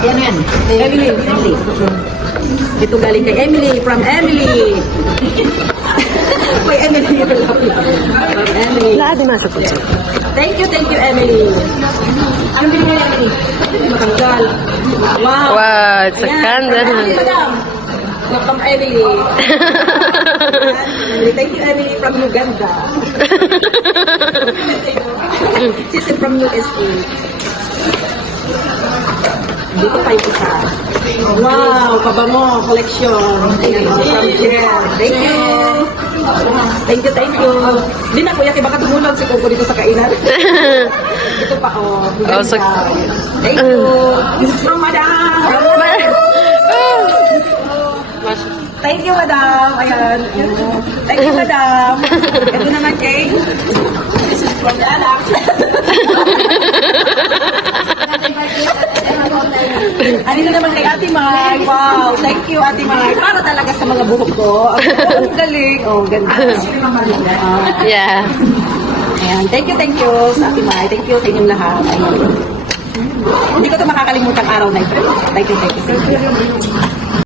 Yan, yan. Emily. Emily. Ito galing kay Emily. From Emily. Uy, Emily. From Emily. Lahat din masuk po. Thank you, Emily. Ano bilhin mo, Emily? Matanggal. Wow. Wow, it's a Ayan, candle. madam. From Emily. Thank you, Emily, from Uganda. She's from USA. Dito pa yung isa. Wow, pabango, collection. Ayan, from Jill. Thank you. Thank you. Di na, kuya, baka tumulong si Coco dito sa kainan. Ito pa, oh. Oh, so- Thank you. This is from Madam. Thank you, Madam. Ayan. Thank you, Madam. Ito naman kay... This is from the Alex. Ano naman kay Ate Mai. Wow. Thank you, Ate Mai. Para talaga sa mga buhok ko. Ang galing. Oh, ganda. Yeah. Ayan. Thank you sa Ate Mai. Thank you sa inyong lahat. Ayan. Hindi ko ito makakalimutan araw na ito. Thank you.